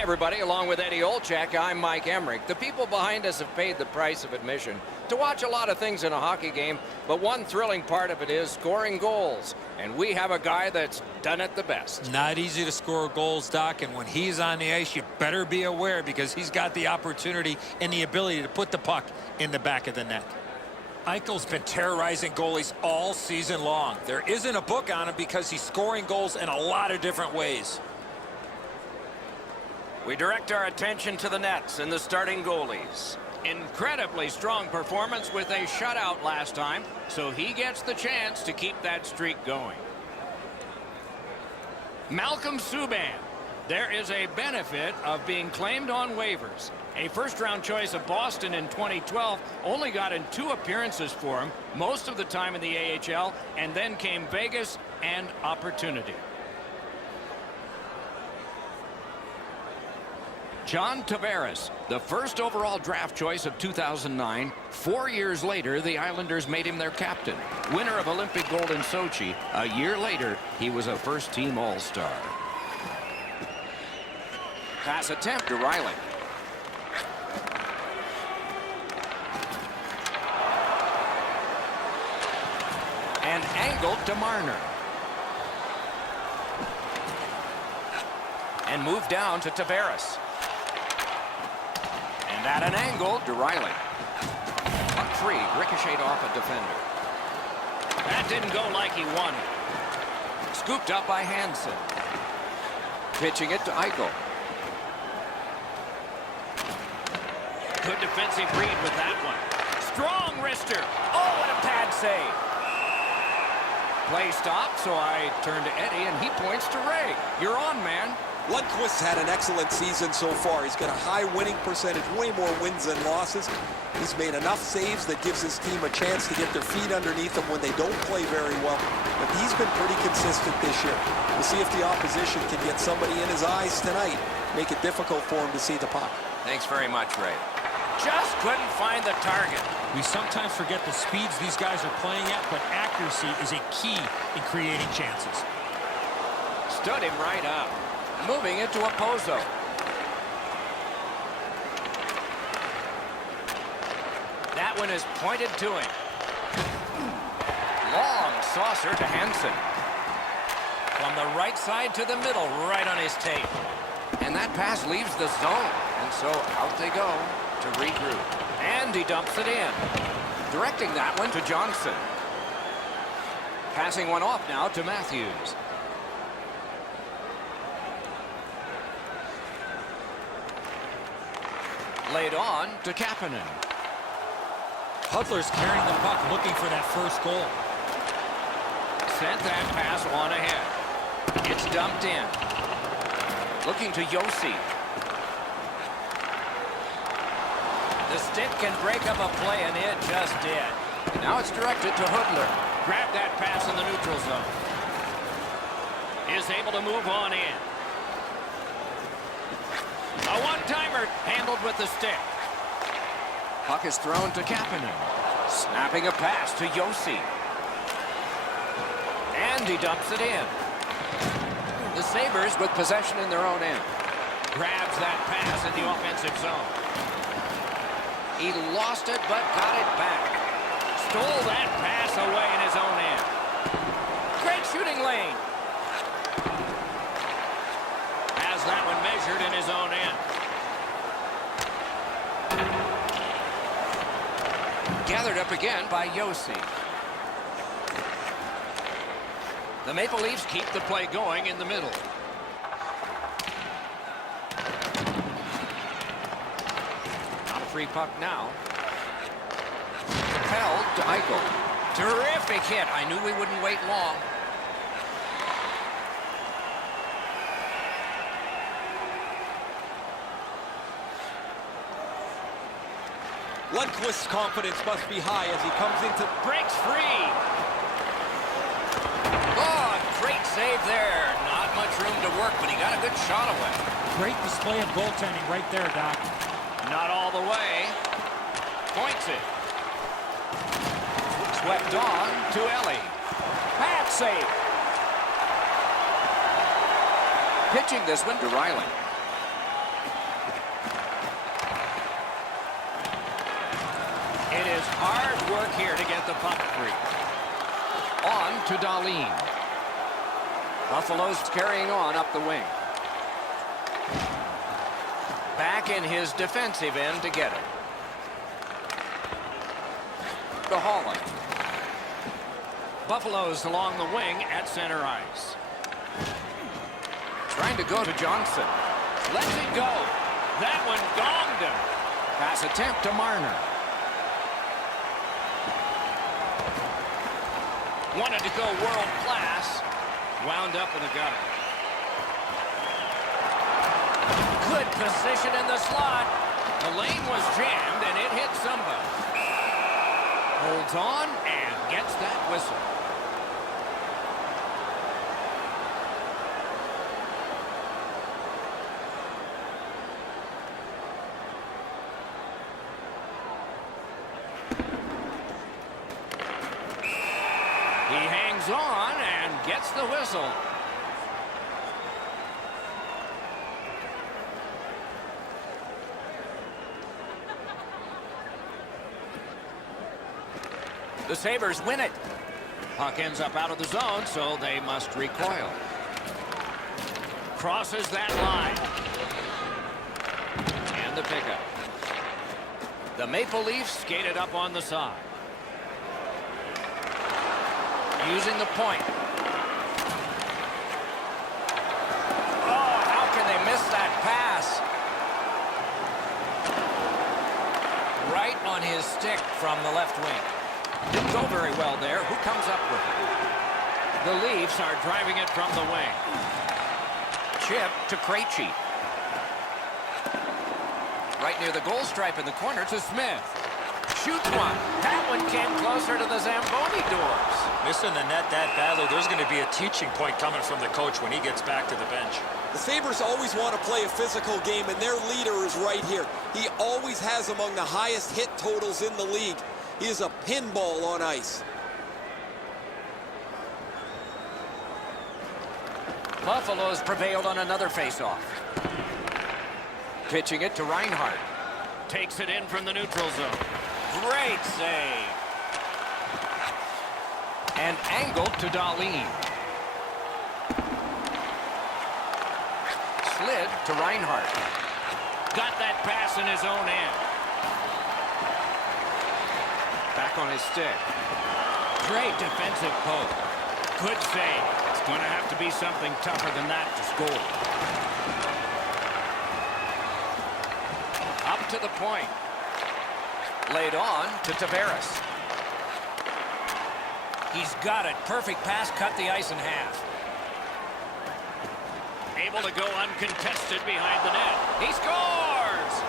Hi, everybody. Along with Eddie Olchak, I'm Mike Emmerich. The people behind us have paid the price of admission to watch a lot of things in a hockey game, but one thrilling part of it is scoring goals. And we have a guy that's done it the best. Not easy to score goals, Doc, and when he's on the ice, you better be aware because he's got the opportunity and the ability to put the puck in the back of the net. Eichel's been terrorizing goalies all season long. There isn't a book on him because he's scoring goals in a lot of different ways. We direct our attention to the nets and the starting goalies. Incredibly strong performance with a shutout last time, so he gets the chance to keep that streak going. Malcolm Subban. There is a benefit of being claimed on waivers. A first-round choice of Boston in 2012 only got in 2 appearances for him, most of the time in the AHL, and then came Vegas and opportunity. John Tavares, the first overall draft choice of 2009. 4 years later, the Islanders made him their captain. Winner of Olympic gold in Sochi. A year later, he was a first-team All-Star. Pass attempt to Riley. And angled to Marner. And moved down to Tavares. And at an angle to Riley. Puck free, ricocheted off a defender. That didn't go like he wanted. Scooped up by Hansen. Pitching it to Eichel. Good defensive read with that one. Strong wrister. Oh, what a pad save. Play stopped, so I turn to Eddie, and he points to Ray. You're on, man. Lundqvist had an excellent season so far. He's got a high winning percentage, way more wins than losses. He's made enough saves that gives his team a chance to get their feet underneath them when they don't play very well. But he's been pretty consistent this year. We'll see if the opposition can get somebody in his eyes tonight, make it difficult for him to see the puck. Thanks very much, Ray. Just couldn't find the target. We sometimes forget the speeds these guys are playing at, but accuracy is a key in creating chances. Stood him right up. Moving it to a Pozo. That one is pointed to him. Long saucer to Hansen. From the right side to the middle, right on his tape. And that pass leaves the zone. And so out they go to regroup. And he dumps it in. Directing that one to Johnson. Passing one off now to Matthews. Laid on to Kapanen. Hudler's carrying the puck, looking for that first goal. Sent that pass on ahead. It's dumped in. Looking to Yossi. The stick can break up a play, and it just did. Now it's directed to Hudler. Grabbed that pass in the neutral zone. Is able to move on in. A one-timer handled with the stick. Puck is thrown to Kapanen. Snapping a pass to Yossi. And he dumps it in. The Sabres with possession in their own end. Grabs that pass in the offensive zone. He lost it but got it back. Stole that pass away in his own end. Great shooting lane. Has that one measured in his own end. Gathered up again by Yossi. The Maple Leafs keep the play going in the middle. Not a free puck now. Held to Eichel. Terrific hit. I knew we wouldn't wait long. Lundqvist's confidence must be high as he comes into... Breaks free. Oh, great save there. Not much room to work, but he got a good shot away. Great display of goaltending right there, Doc. Not all the way. Points it. Swept on to Ellie. Bad save. Pitching this one to Riley. It is hard work here to get the puck free. On to Dahlin. Buffalo's carrying on up the wing. Back in his defensive end to get it. To Holland. Buffalo's along the wing at center ice. Trying to go to Johnson. Lets it go. That one gonged him. Pass attempt to Marner. Wanted to go world class. Wound up in the gutter. Good position in the slot. The lane was jammed and it hit Subban. Holds on and gets that whistle. He hangs on and gets the whistle. The Sabres win it. Puck ends up out of the zone, so they must recoil. Crosses that line. And the pickup. The Maple Leafs skated up on the side. Using the point. Oh, how can they miss that pass? Right on his stick from the left wing. Didn't go very well there. Who comes up with it? The Leafs are driving it from the wing. Chip to Krejci. Right near the goal stripe in the corner to Smith. Shoots one. That one came closer to the Zamboni doors. Missing the net that badly, there's going to be a teaching point coming from the coach when he gets back to the bench. The Sabres always want to play a physical game, and their leader is right here. He always has among the highest hit totals in the league. He is a pinball on ice. Buffalo's prevailed on another faceoff. Pitching it to Reinhart. Takes it in from the neutral zone. Great save. And angled to Dahlin. Slid to Reinhart. Got that pass in his own end. Back on his stick. Great defensive poke. Good save. It's going to have to be something tougher than that to score. Up to the point. Laid on to Tavares. He's got it. Perfect pass, cut the ice in half. Able to go uncontested behind the net. He scores!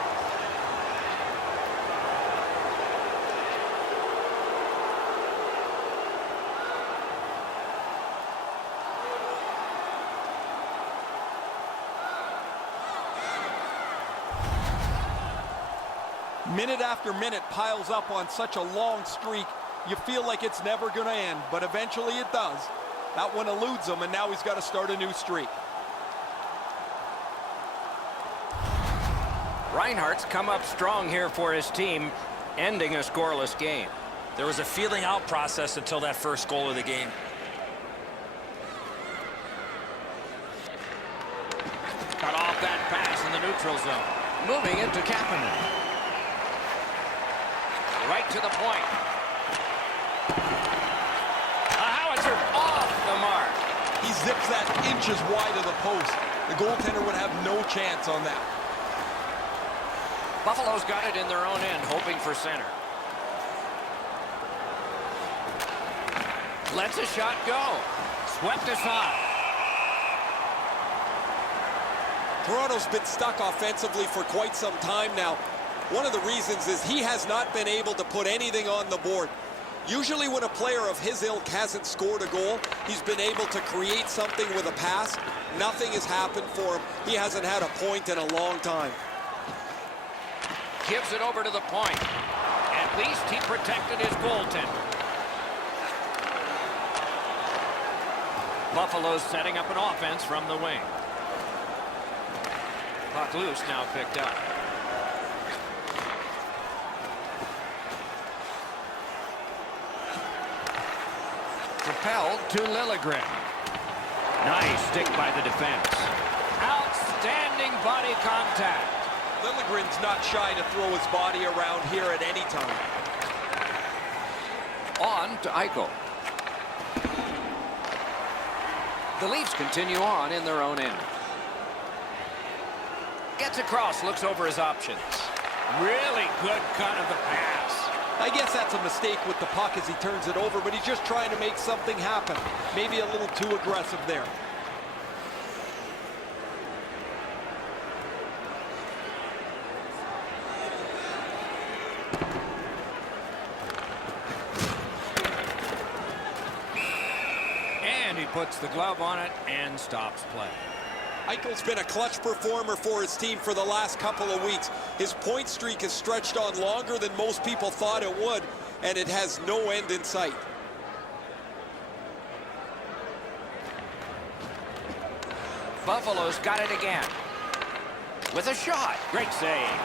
Minute after minute piles up on such a long streak. You feel like it's never going to end, but eventually it does. That one eludes him, and now he's got to start a new streak. Reinhart's come up strong here for his team, ending a scoreless game. There was a feeling out process until that first goal of the game. Cut off that pass in the neutral zone. Moving it to Kapanen. Right to the point. A howitzer off the mark. He zips that inches wide of the post. The goaltender would have no chance on that. Buffalo's got it in their own end, hoping for center. Lets a shot go. Swept aside. Toronto's been stuck offensively for quite some time now. One of the reasons is he has not been able to put anything on the board. Usually when a player of his ilk hasn't scored a goal, he's been able to create something with a pass. Nothing has happened for him. He hasn't had a point in a long time. Gives it over to the point. At least he protected his goaltender. Buffalo's setting up an offense from the wing. Puck loose, now picked up. repelled to Liljegren. Nice stick by the defense. Outstanding body contact. Liljegren's not shy to throw his body around here at any time. On to Eichel. The Leafs continue on in their own end. Gets across, looks over his options. Really good cut of the pass. I guess that's a mistake with the puck as he turns it over, but he's just trying to make something happen. Maybe a little too aggressive there. And he puts the glove on it and stops play. Eichel's been a clutch performer for his team for the last couple of weeks. His point streak has stretched on longer than most people thought it would, and it has no end in sight. Buffalo's got it again. With a shot. Great save.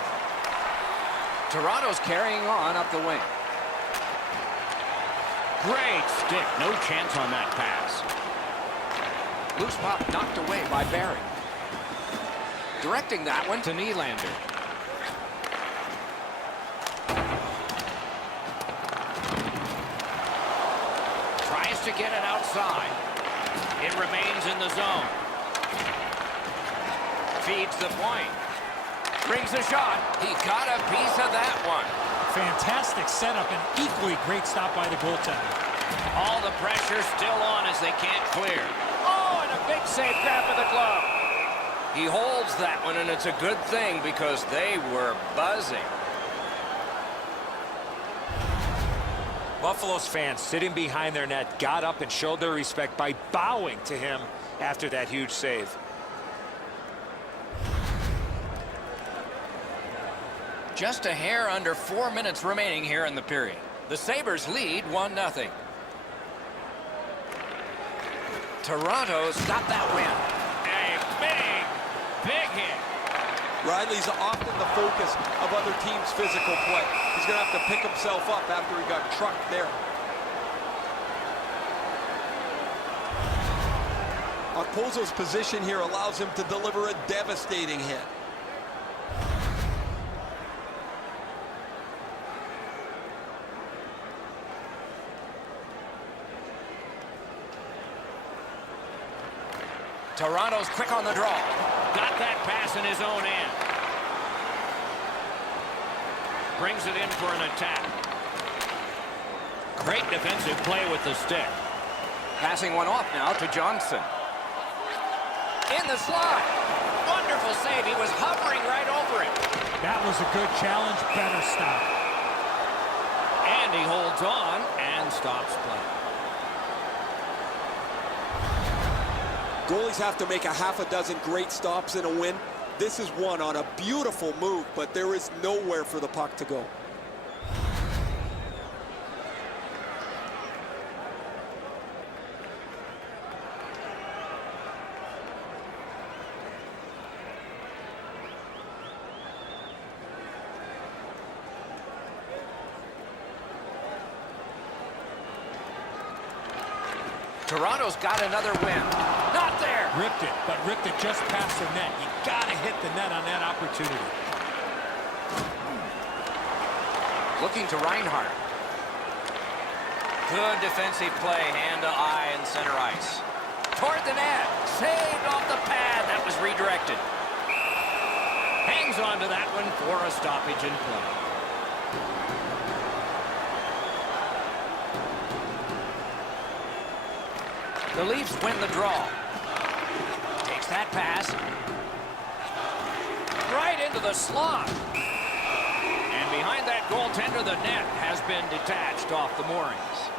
Toronto's carrying on up the wing. Great stick. No chance on that pass. Loose puck knocked away by Barry. Directing that one to Nylander. Tries to get it outside. It remains in the zone. Feeds the point. Brings a shot. He got a piece of that one. Fantastic setup and equally great stop by the goaltender. All the pressure still on as they can't clear. Oh, and a big save grab of the glove. He holds that one, and it's a good thing because they were buzzing. Buffalo's fans sitting behind their net got up and showed their respect by bowing to him after that huge save. Just a hair under 4 minutes remaining here in the period. The Sabres lead 1-0. Toronto's got that win. A big hit. Riley's often the focus of other teams' physical play. He's going to have to pick himself up after he got trucked there. Okposo's position here allows him to deliver a devastating hit. Toronto's quick on the draw. Got that pass in his own end. Brings it in for an attack. Great defensive play with the stick. Passing one off now to Johnson. In the slot. Wonderful save. He was hovering right over it. That was a good challenge. Better stop. And he holds on and stops play. Goalies have to make a half a dozen great stops in a win. This is one on a beautiful move, but there is nowhere for the puck to go. Toronto's got another win. Not there. Ripped it, but ripped it just past the net. You gotta hit the net on that opportunity. Looking to Reinhart. Good defensive play, hand to eye in center ice. Toward the net. Saved off the pad. That was redirected. Hangs on to that one for a stoppage in play. The Leafs win the draw. Takes that pass. Right into the slot. And behind that goaltender, the net has been detached off the moorings.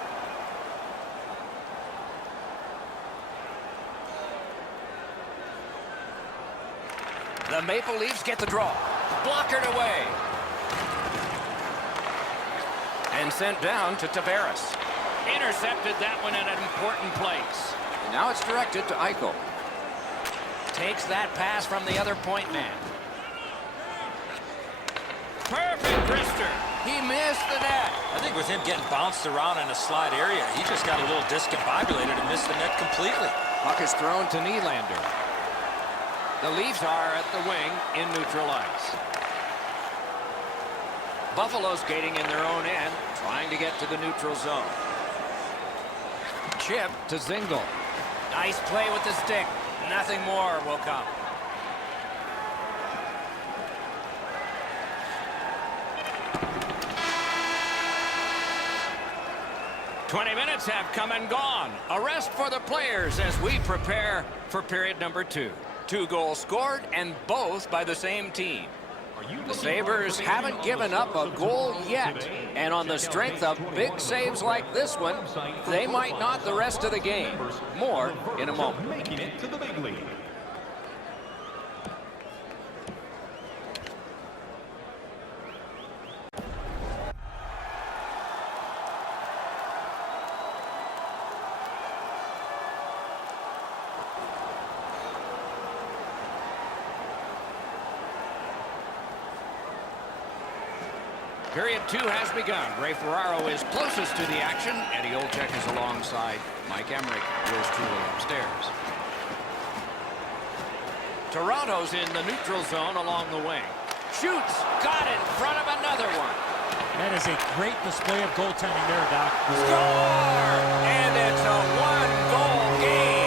The Maple Leafs get the draw. Blockered away. And sent down to Tavares. Intercepted that one at an important place. And now it's directed to Eichel. Takes that pass from the other point man. Perfect wrister. He missed the net. I think with him getting bounced around in a slide area, he just got a little discombobulated and missed the net completely. Puck is thrown to Nylander. The Leafs are at the wing in neutral ice. Buffalo skating in their own end, trying to get to the neutral zone. Chip to Zingle. Nice play with the stick. Nothing more will come. "20 minutes have come and gone. A rest for the players as we prepare for period number 2. 2 goals scored, and both by the same team. The Sabres haven't given up a goal yet, and on the strength of big saves like this one, they might not the rest of the game. More in a moment. Making it to the big league. Period 2 has begun. Ray Ferraro is closest to the action. Eddie Olczyk is alongside Mike Emmerich. Yours truly upstairs. Toronto's in the neutral zone along the wing. Shoots. Got in front of another one. That is a great display of goaltending there, Doc. Score! And it's a one-goal game.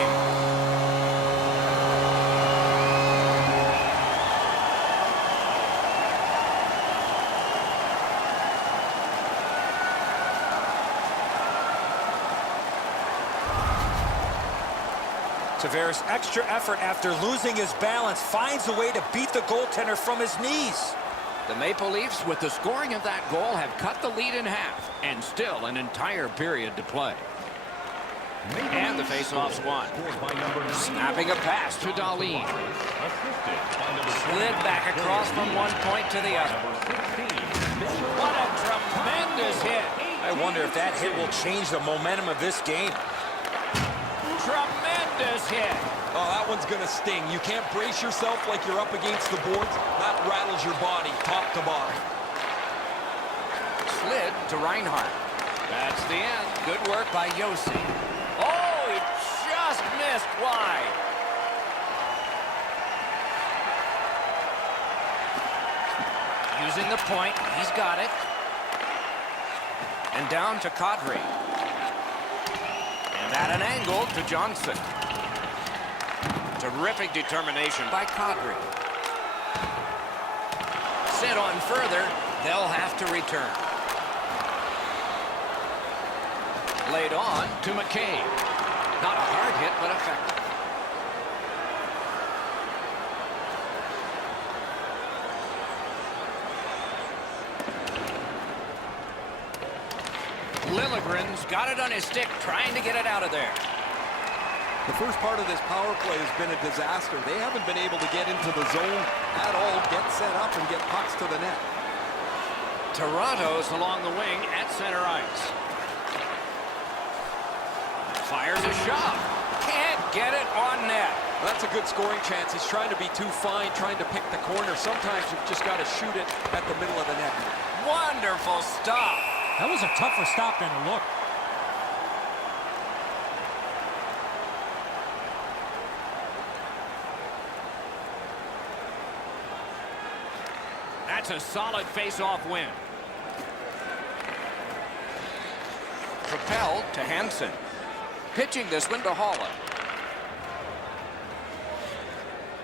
Tavares, extra effort after losing his balance, finds a way to beat the goaltender from his knees. The Maple Leafs, with the scoring of that goal, have cut the lead in half, and still an entire period to play. And the face-off's won. Snapping a pass to Dahlin. Slid back across from one point to the other. What a tremendous hit. I wonder if that hit will change the momentum of this game. Tremendous hit. Oh, that one's going to sting. You can't brace yourself like you're up against the boards. That rattles your body top to bottom. Slid to Reinhart. That's the end. Good work by Yossi. Oh, he just missed wide. Using the point. He's got it. And down to Kadri. And at an angle to Johnson. Terrific determination by Kadri. Sent on further, they'll have to return. Laid on to McCabe. Not a hard hit, but effective. Liljegren's got it on his stick, trying to get it out of there. The first part of this power play has been a disaster. They haven't been able to get into the zone at all, get set up, and get pucks to the net. Toronto's along the wing at center ice. Fires a shot. Can't get it on net. That's a good scoring chance. He's trying to be too fine, trying to pick the corner. Sometimes you've just got to shoot it at the middle of the net. Wonderful stop. That was a tougher stop than it looked. That's a solid face-off win. Propelled to Hansen. Pitching this one to Holland.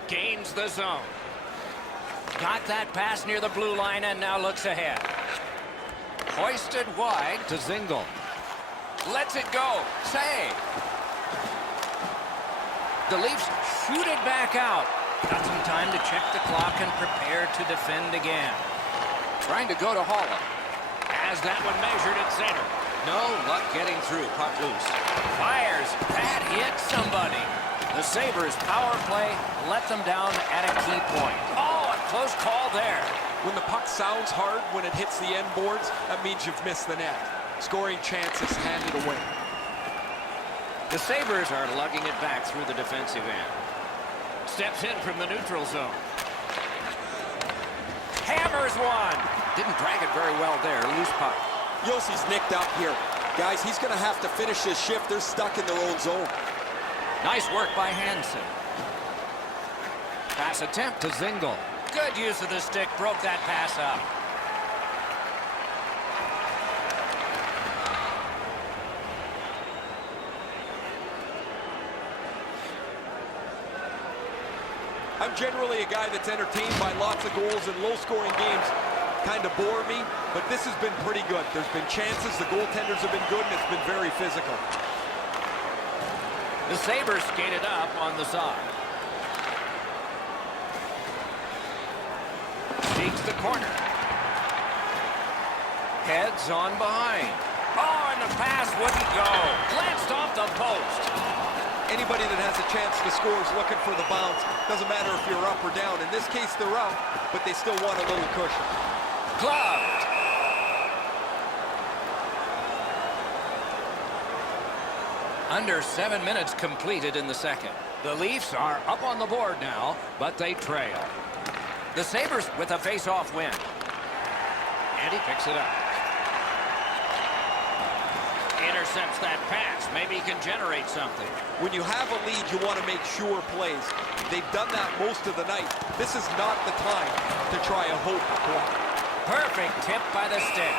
Gains the zone. Got that pass near the blue line and now looks ahead. Hoisted wide to Zingle. Lets it go. Save. The Leafs shoot it back out. Got some time to check the clock and prepare to defend again. Trying to go to Holland. As that one measured at center. No luck getting through. Puck loose. Fires. That hit somebody. The Sabres power play let them down at a key point. Oh, a close call there. When the puck sounds hard when it hits the end boards, that means you've missed the net. Scoring chances handed away. The Sabres are lugging it back through the defensive end. Steps in from the neutral zone. Hammers one. Didn't drag it very well there. Loose puck. Yossi's nicked up here. Guys, he's going to have to finish this shift. They're stuck in their own zone. Nice work by Hansen. Pass attempt to Zingle. Good use of the stick. Broke that pass up. I'm generally a guy that's entertained by lots of goals, and low-scoring games kind of bore me, but this has been pretty good. There's been chances, the goaltenders have been good, and it's been very physical. The Sabres skated up on the side. Seeks the corner. Heads on behind. Oh, and the pass wouldn't go. Glanced off the post. Anybody that has a chance to score is looking for the bounce. Doesn't matter if you're up or down. In this case, they're up, but they still want a little cushion. Gloved. Under 7 minutes completed in the second. The Leafs are up on the board now, but they trail. The Sabres with a face-off win. And he picks it up. Intercepts that pass. Maybe he can generate something. When you have a lead, you want to make sure plays. They've done that most of the night. This is not the time to try a hope play. Perfect tip by the stick.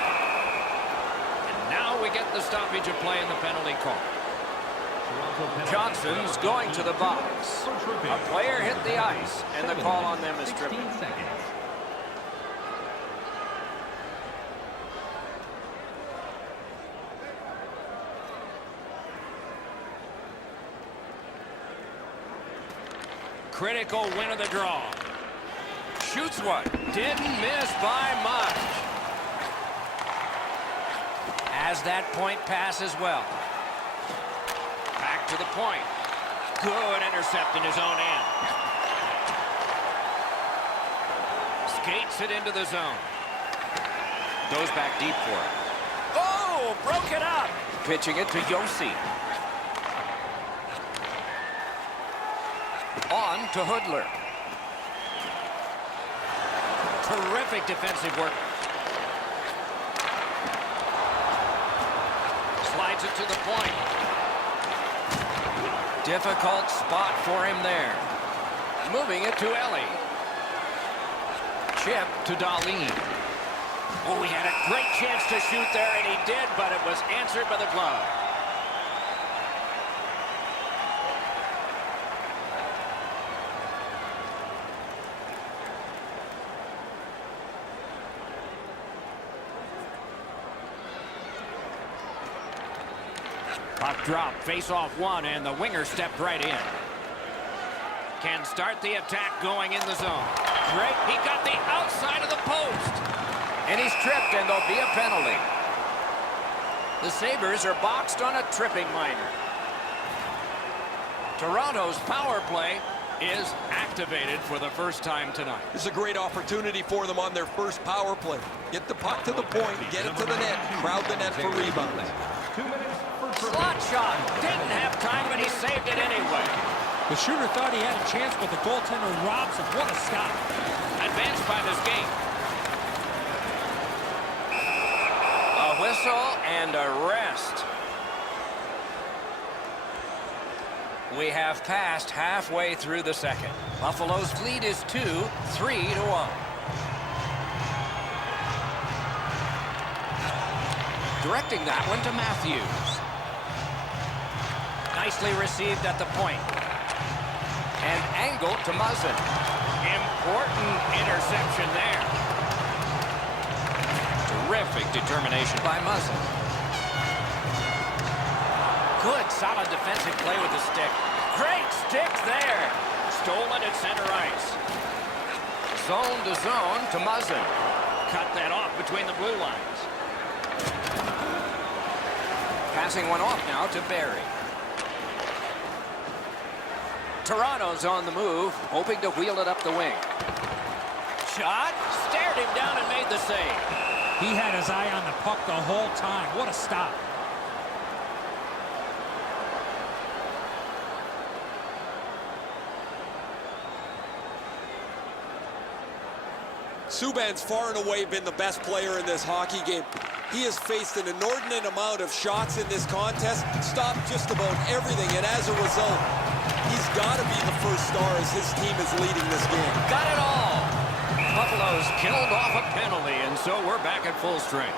And now we get the stoppage of play in the penalty call. Johnson's going to the box. A player hit the ice, and the call on them is tripping. Critical win of the draw. Shoots one. Didn't miss by much. As that point pass as well. Back to the point. Good intercept in his own end. Skates it into the zone. Goes back deep for it. Oh, broke it up. Pitching it to Josi. On to Hoodler. Terrific defensive work. Slides it to the point. Difficult spot for him there. Moving it to Ellie. Chip to Dahlin. Oh, he had a great chance to shoot there, and he did, but it was answered by the glove. Puck drop, face-off one, and the winger stepped right in. Can start the attack going in the zone. Great, he got the outside of the post. And he's tripped, and there'll be a penalty. The Sabres are boxed on a tripping minor. Toronto's power play is activated for the first time tonight. This is a great opportunity for them on their first power play. Get the puck to the point, get it to the net, crowd the net for rebounds. Slot shot. Didn't have time, but he saved it anyway. The shooter thought he had a chance, but the goaltender robs him. What a stop. Advanced by this game. A whistle and a rest. We have passed halfway through the second. Buffalo's lead is 2-3-1. Directing that one to Matthews. Nicely received at the point. And angled to Muzzin. Important interception there. Terrific determination by Muzzin. Good, solid defensive play with the stick. Great stick there. Stolen at center ice. Zone to zone to Muzzin. Cut that off between the blue lines. Passing one off now to Barry. Toronto's on the move, hoping to wheel it up the wing. Shot, stared him down and made the save. He had his eye on the puck the whole time. What a stop. Subban's far and away been the best player in this hockey game. He has faced an inordinate amount of shots in this contest, stopped just about everything, and as a result, he's got to be the first star as his team is leading this game. Got it all. Buffalo's killed off a penalty, and so we're back at full strength.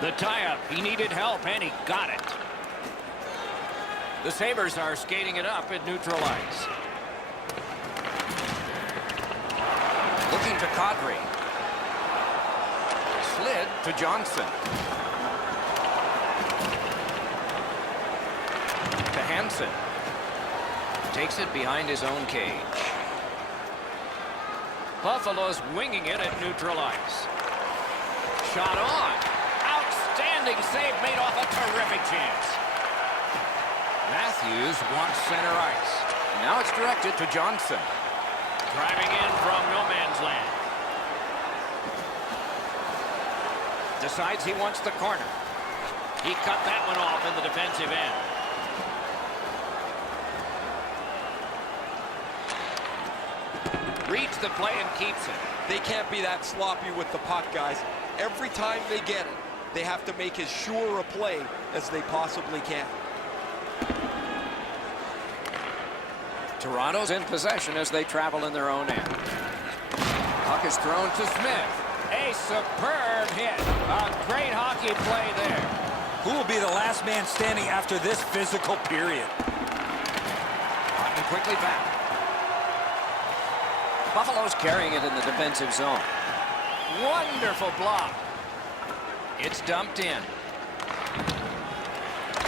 The tie-up, he needed help, and he got it. The Sabres are skating it up at neutral ice. Looking to Kadri. Slid to Johnson. To Hansen. Takes it behind his own cage. Buffalo's winging it at neutral ice. Shot on. Outstanding save made off a terrific chance. Matthews wants center ice. Now it's directed to Johnson. Driving in from no man's land. Decides he wants the corner. He cut that one off in the defensive end. Reads the play and keeps it. They can't be that sloppy with the puck, guys. Every time they get it, they have to make as sure a play as they possibly can. Toronto's in possession as they travel in their own end. Puck is thrown to Smith. A superb hit. A great hockey play there. Who will be the last man standing after this physical period? Cotton quickly back. Buffalo's carrying it in the defensive zone. Wonderful block. It's dumped in.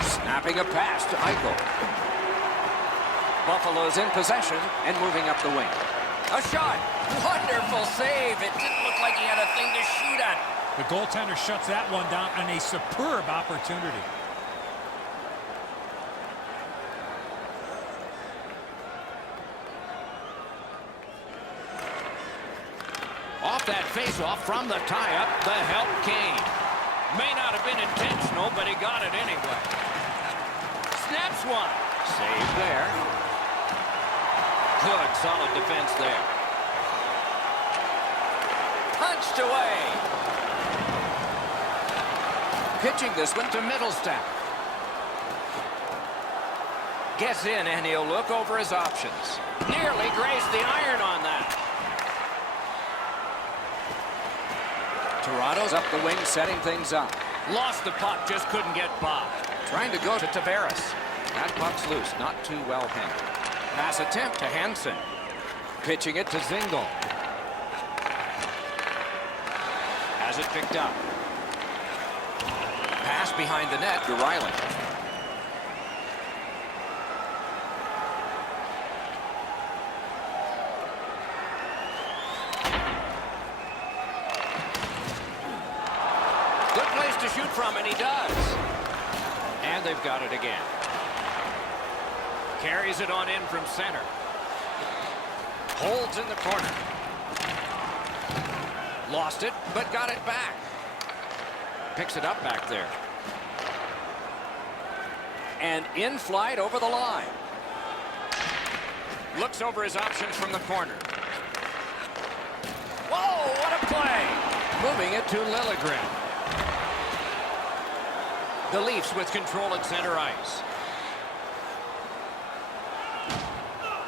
Snapping a pass to Eichel. Buffalo's in possession and moving up the wing. A shot. Wonderful save. It didn't look like he had a thing to shoot at. The goaltender shuts that one down on a superb opportunity. Off that faceoff from the tie-up, the help came. May not have been intentional, but he got it anyway. Snaps one. Save there. Good, solid defense there. Punched away. Pitching this one to Middlestack. Gets in, and he'll look over his options. Nearly grazed the iron on that. Toronto's up the wing, setting things up. Lost the puck, just couldn't get by. Trying to go to Tavares. That puck's loose, not too well handled. Pass attempt to Hansen. Pitching it to Zingle. Has it picked up. Pass behind the net to Riley. Good place to shoot from, and he does. And they've got it again. Carries it on in from center. Holds in the corner. Lost it, but got it back. Picks it up back there. And in flight over the line. Looks over his options from the corner. Whoa, what a play! Moving it to Liljegren. The Leafs with control at center ice.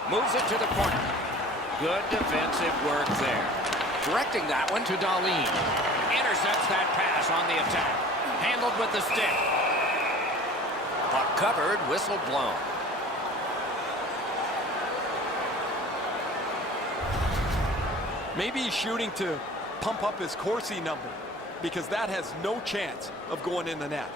Moves it to the corner. Good defensive work there. Directing that one to Dahlin. Intercepts that pass on the attack. Handled with the stick. Puck covered, whistle blown. Maybe he's shooting to pump up his Corsi number, because that has no chance of going in the net.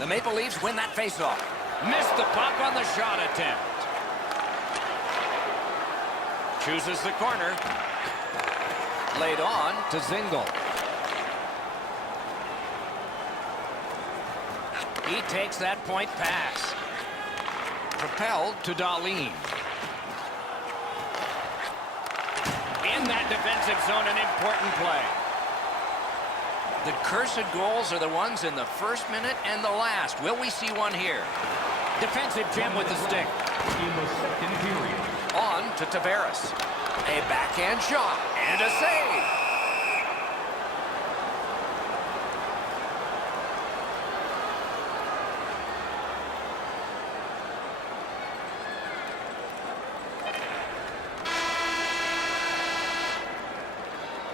The Maple Leafs win that faceoff. Missed the puck on the shot attempt. Chooses the corner. Laid on to Zingle. He takes that point pass. propelled to Darlene. In that defensive zone, an important play. The cursed goals are the ones in the first minute and the last. Will we see one here? Defensive Jim with the stick. In the second period. On to Tavares. A backhand shot and a save.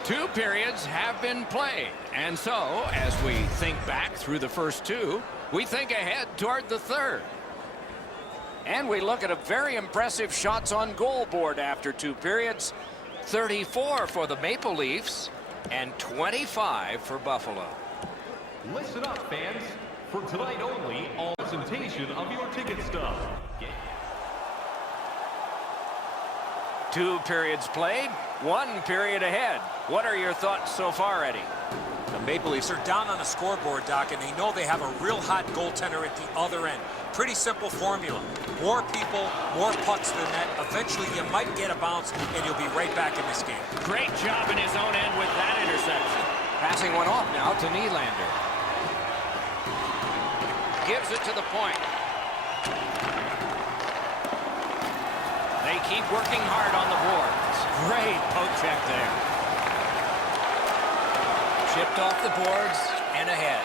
Two periods have been played, and so, as we think back through the first two, we think ahead toward the third. And we look at a very impressive shots on goal board after two periods. 34 for the Maple Leafs and 25 for Buffalo. Listen up, fans. For tonight only, all presentation of your ticket stub. Two periods played, one period ahead. What are your thoughts so far, Eddie? The Maple Leafs are down on the scoreboard, Doc, and they know they have a real hot goaltender at the other end. Pretty simple formula. More people, more pucks than that. Eventually, you might get a bounce, and you'll be right back in this game. Great job in his own end with that interception. Passing one off now to Nylander. Gives it to the point. They keep working hard on the boards. Great poke check there. Chipped off the boards and ahead.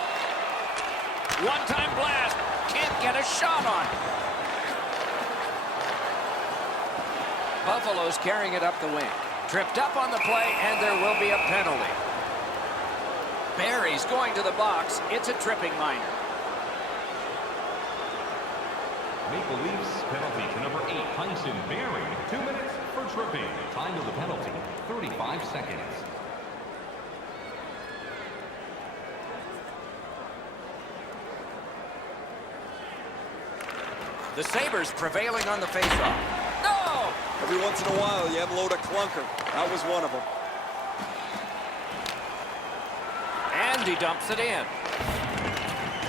One-time blast. Can't get a shot on. Buffalo's carrying it up the wing. Tripped up on the play, and there will be a penalty. Barry's going to the box. It's a tripping minor. Maple Leafs penalty to number 8, Tyson Barry. 2 minutes for tripping. Time of the penalty, 35 seconds. The Sabres prevailing on the faceoff. No! Every once in a while, you unload a clunker. That was one of them. And he dumps it in.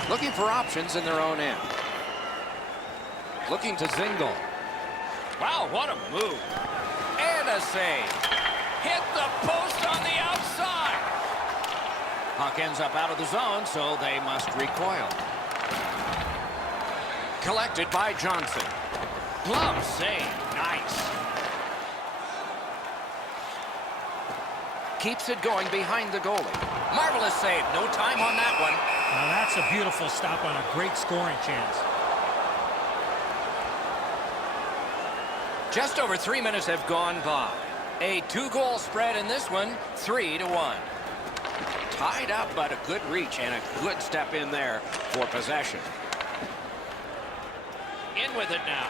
Looking for options in their own end. Looking to Zingle. Wow, what a move. And a save. Hit the post on the outside. Puck ends up out of the zone, so they must recoil. Collected by Johnson. Glove save. Nice. Keeps it going behind the goalie. Marvelous save. No time on that one. Now that's a beautiful stop on a great scoring chance. Just over 3 minutes have gone by. A 2-goal spread in this one, 3-1. Tied up, but a good reach and a good step in there for possession. In with it now.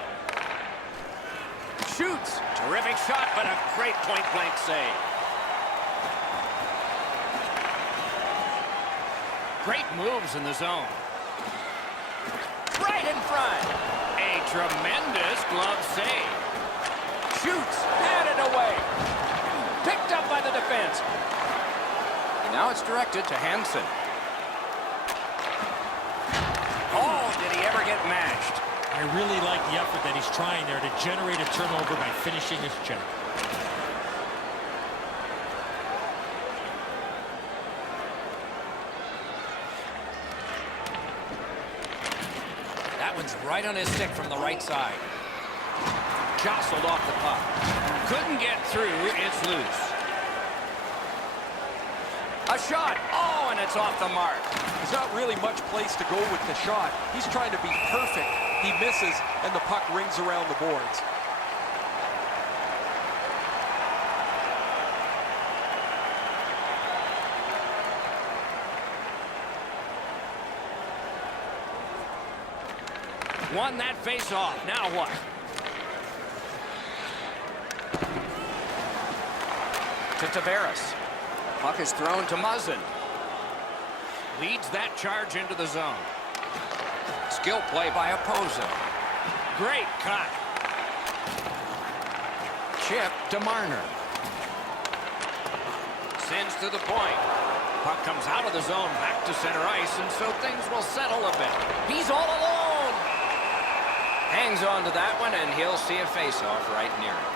Shoots. Terrific shot, but a great point-blank save. Great moves in the zone. Right in front. A tremendous glove save. Shoots. Headed away. Picked up by the defense. And now it's directed to Hansen. Oh, did he ever get matched? I really like the effort that he's trying there to generate a turnover by finishing his check. That one's right on his stick from the right side. Jostled off the puck. Couldn't get through. It's loose. A shot. Oh, and it's off the mark. There's not really much place to go with the shot. He's trying to be perfect. He misses, and the puck rings around the boards. Won that face-off. Now what? To Tavares. Puck is thrown to Muzzin. Leads that charge into the zone. Skill play by Opoza. Great cut. Chip to Marner. Sends to the point. Puck comes out of the zone back to center ice, and so things will settle a bit. He's all alone. Hangs on to that one, and he'll see a face-off right near him.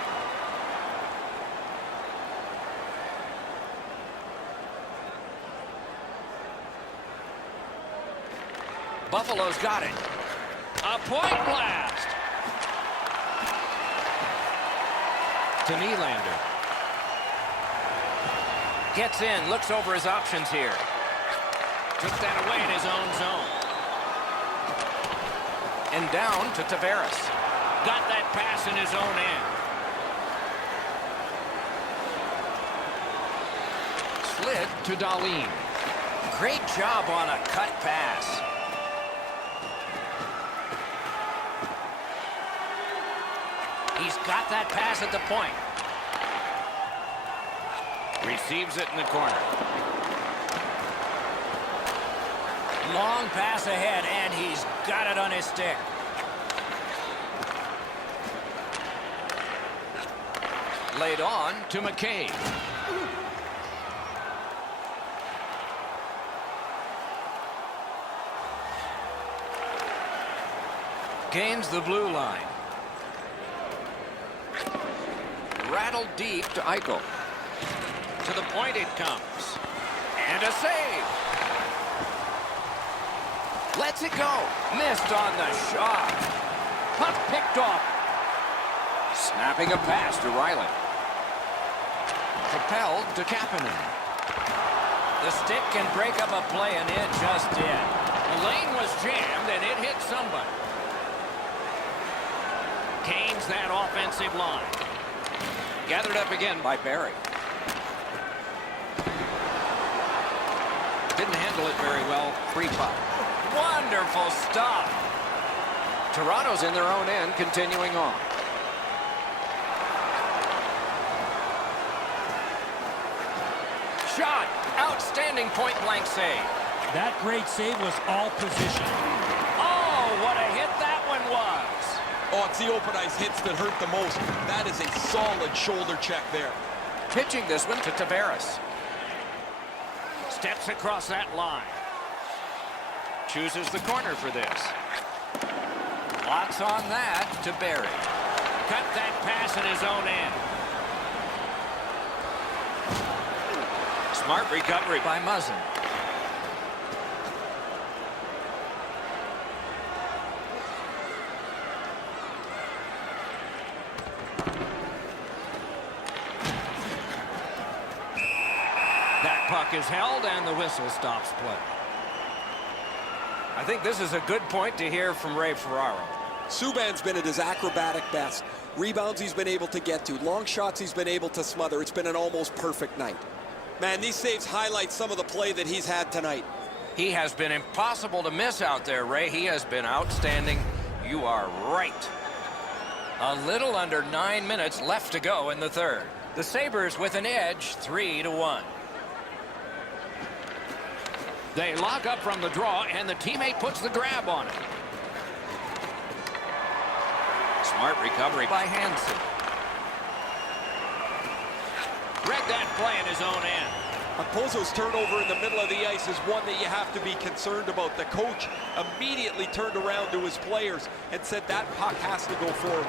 Buffalo's got it. A point blast. To Nylander. Gets in, looks over his options here. Took that away in his own zone. And down to Tavares. Got that pass in his own end. Slid to Dahlin. Great job on a cut pass. He's got that pass at the point. Receives it in the corner. Long pass ahead, and he's got it on his stick. Laid on to McCabe. Gains the blue line. Rattled deep to Eichel. To the point it comes. And a save. Lets it go. Missed on the shot. Puck picked off. Snapping a pass to Riley. Propelled to Kapanen. The stick can break up a play, and it just did. The lane was jammed, and it hit somebody. Gains that offensive line. Gathered up again by Barry. Didn't handle it very well. Free puck. Wonderful stop. Toronto's in their own end, continuing on. Shot. Outstanding point-blank save. That great save was all position. Oh, what a hit that one was. Oh, it's the open ice hits that hurt the most. That is a solid shoulder check there. Pitching this one to Tavares. Steps across that line. Chooses the corner for this. Lots on that to Barry. Cut that pass in his own end. Smart recovery by Muzzin. That puck is held, and the whistle stops play. I think this is a good point to hear from Ray Ferraro. Subban's been at his acrobatic best. Rebounds he's been able to get to. Long shots he's been able to smother. It's been an almost perfect night. Man, these saves highlight some of the play that he's had tonight. He has been impossible to miss out there, Ray. He has been outstanding. You are right. A little under 9 minutes left to go in the third. The Sabres with an edge, 3-1. They lock up from the draw, and the teammate puts the grab on it. Smart recovery by Hansen. Read that play in his own end. Okposo's turnover in the middle of the ice is one that you have to be concerned about. The coach immediately turned around to his players and said that puck has to go forward.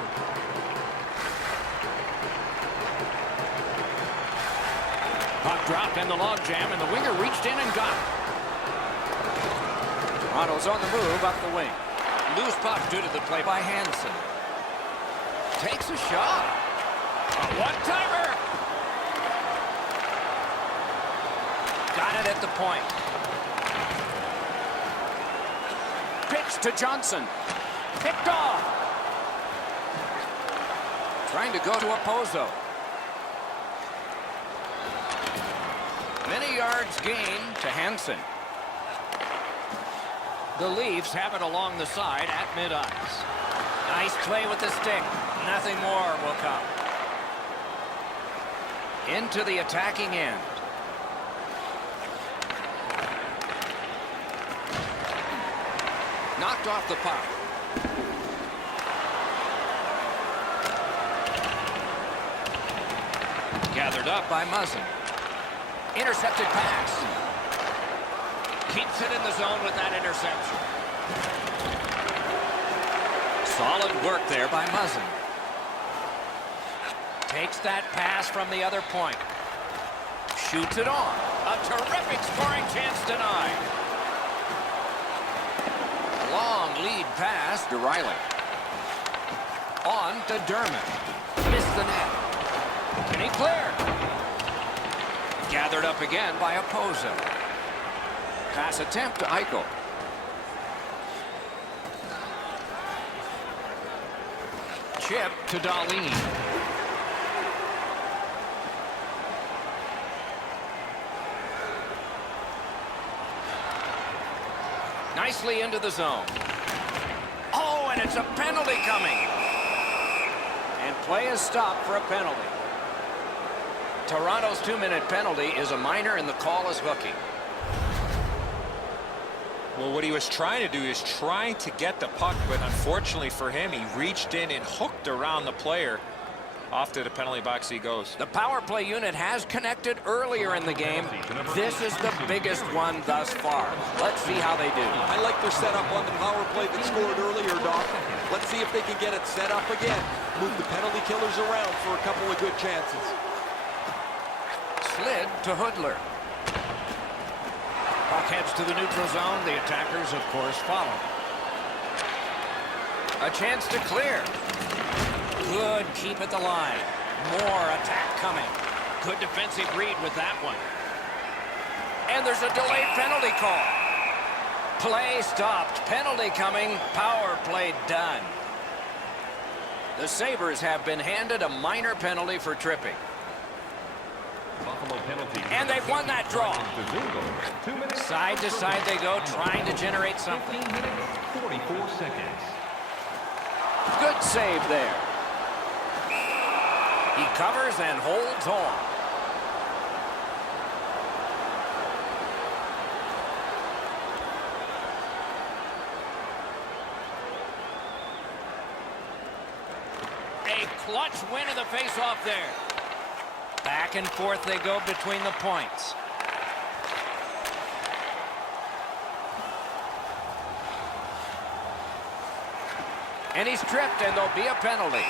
Puck dropped in the logjam, and the winger reached in and got it. Toronto's on the move up the wing. Loose puck due to the play by Hansen. Takes a shot. A one-timer. Got it at the point. Pitch to Johnson. Picked off. Trying to go to Okposo. Many yards gained to Hansen. The Leafs have it along the side at mid-ice. Nice play with the stick. Nothing more will come. Into the attacking end. Knocked off the puck. Gathered up by Muzzin. Intercepted pass. Keeps it in the zone with that interception. Solid work there by Muzzin. Takes that pass from the other point. Shoots it on. A terrific scoring chance denied. Long lead pass to Riley. On to Dermott. Missed the net. Can he clear? Gathered up again by Opoza. Pass attempt to Eichel. Chip to Dahlin. Nicely into the zone. Oh, and it's a penalty coming. And play is stopped for a penalty. Toronto's 2-minute penalty is a minor and the call is hooking. Well, what he was trying to do is trying to get the puck, but unfortunately for him, he reached in and hooked around the player. Off to the penalty box he goes. The power play unit has connected earlier in the game. This is the biggest one thus far. Let's see how they do. I like their setup on the power play that scored earlier, Doc. Let's see if they can get it set up again. Move the penalty killers around for a couple of good chances. Slid to Hoodler. Puck heads to the neutral zone. The attackers, of course, follow. A chance to clear. Good keep at the line. More attack coming. Good defensive read with that one. And there's a delayed penalty call. Play stopped. Penalty coming. Power play done. The Sabres have been handed a minor penalty for tripping. Buffalo penalty. And they've won that draw. 2 minutes. Side to side they go, trying to generate something. 15 minutes, 44 seconds. Good save there. He covers and holds on. A clutch win of the faceoff there. Back and forth they go between the points. And he's tripped, and there'll be a penalty.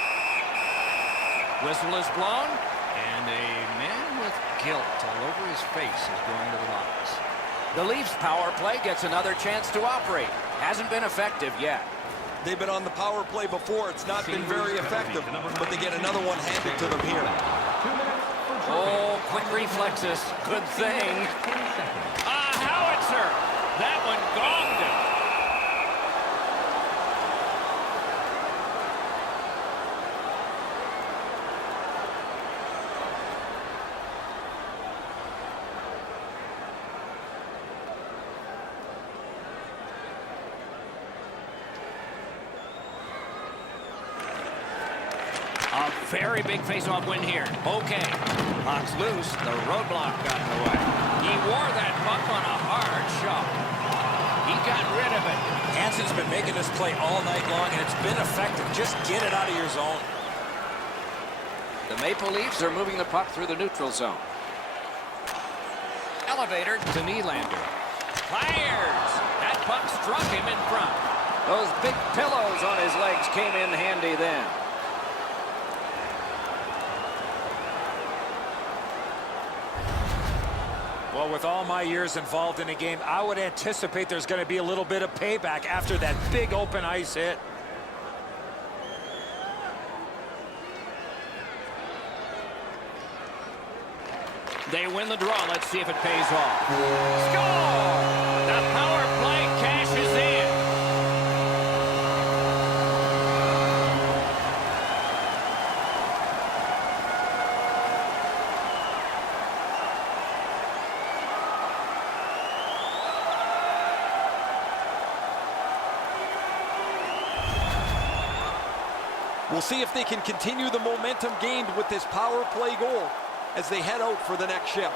Whistle is blown, and a man with guilt all over his face is going to the box. The Leafs power play gets another chance to operate. Hasn't been effective yet. They've been on the power play before. It's not been very effective, but they get another one handed to them here. 2 minutes for tripping. Oh, quick reflexes. Good thing. Howitzer. That one gonged him. A very big face-off win here. Okay. Puck's loose. The roadblock got in the way. He wore that puck on a hard shot. He got rid of it. Hansen's been making this play all night long, and it's been effective. Just get it out of your zone. The Maple Leafs are moving the puck through the neutral zone. Elevator to Nylander. Fires. That puck struck him in front. Those big pillows on his legs came in handy then. Well, with all my years involved in a game, I would anticipate there's going to be a little bit of payback after that big open ice hit. They win the draw. Let's see if it pays off. Score! The power play cashes in. We'll see if they can continue the momentum gained with this power play goal as they head out for the next shift.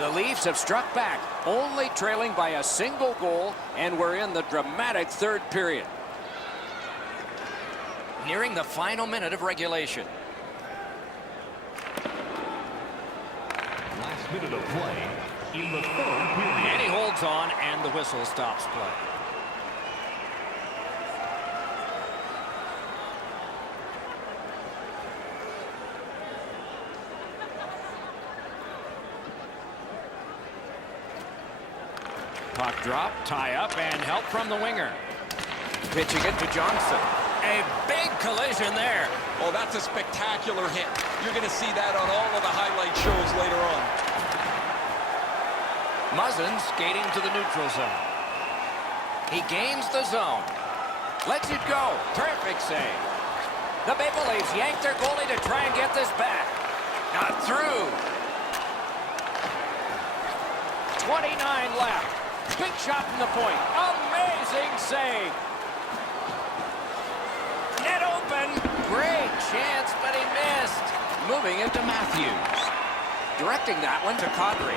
The Leafs have struck back, only trailing by a single goal, and we're in the dramatic third period. Nearing the final minute of regulation. Last minute of play in the third period. And he holds on, and the whistle stops play. Puck drop, tie up, and help from the winger. Pitching it to Johnson. A big collision there. Oh, that's a spectacular hit. You're going to see that on all of the highlight shows later on. Muzzin skating to the neutral zone. He gains the zone. Lets it go. Terrific save. The Maple Leafs yank their goalie to try and get this back. Not through. 29 left. Big shot from the point. Amazing save. Net open. Great chance, but he missed. Moving into Matthews. Directing that one to Kadri.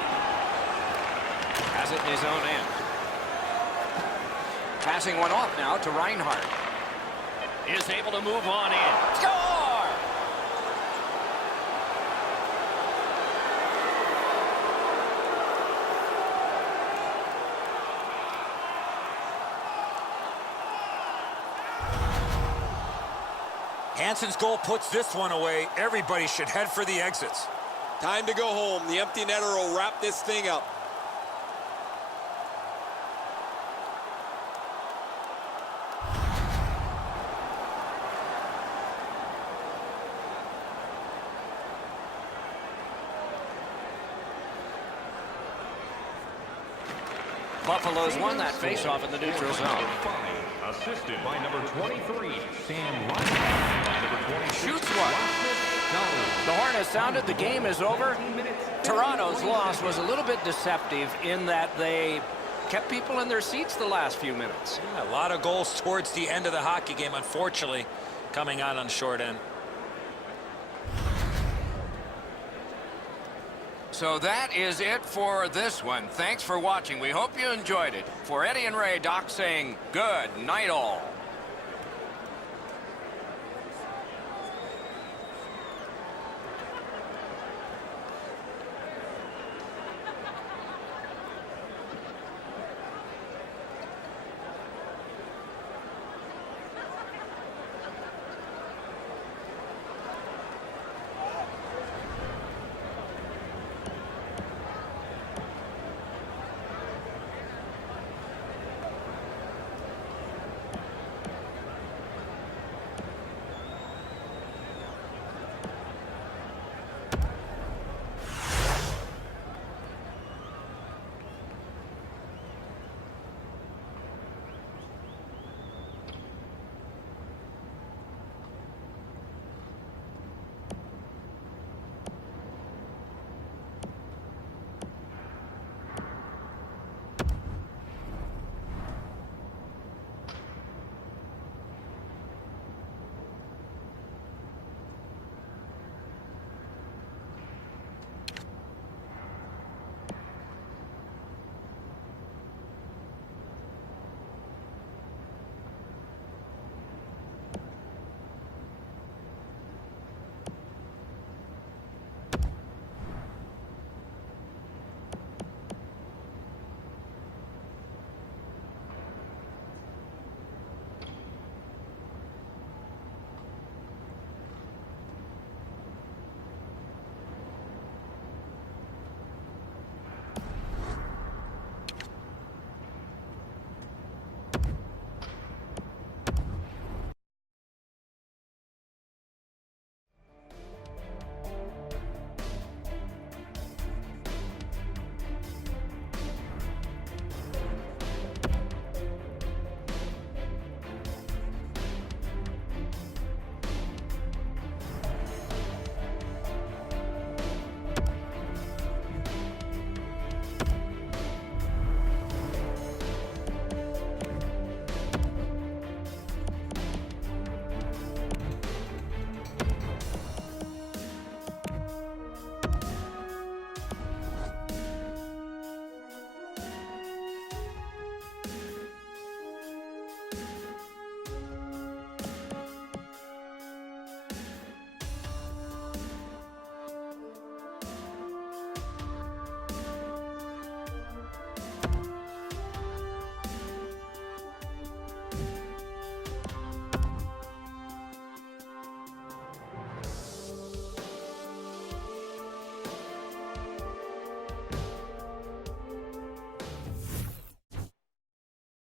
Has it in his own end. Passing one off now to Reinhardt. Is able to move on in. Score! Hansen's goal puts this one away. Everybody should head for the exits. Time to go home. The empty netter will wrap this thing up. Buffalo's won that faceoff in the neutral zone. Assisted by number 23, Sam Ryan. Shoots one. The horn has sounded. The game is over. Toronto's loss was a little bit deceptive in that they kept people in their seats the last few minutes. Yeah, a lot of goals towards the end of the hockey game, unfortunately, coming out on short end. So that is it for this one. Thanks for watching. We hope you enjoyed it. For Eddie and Ray, Doc saying good night all.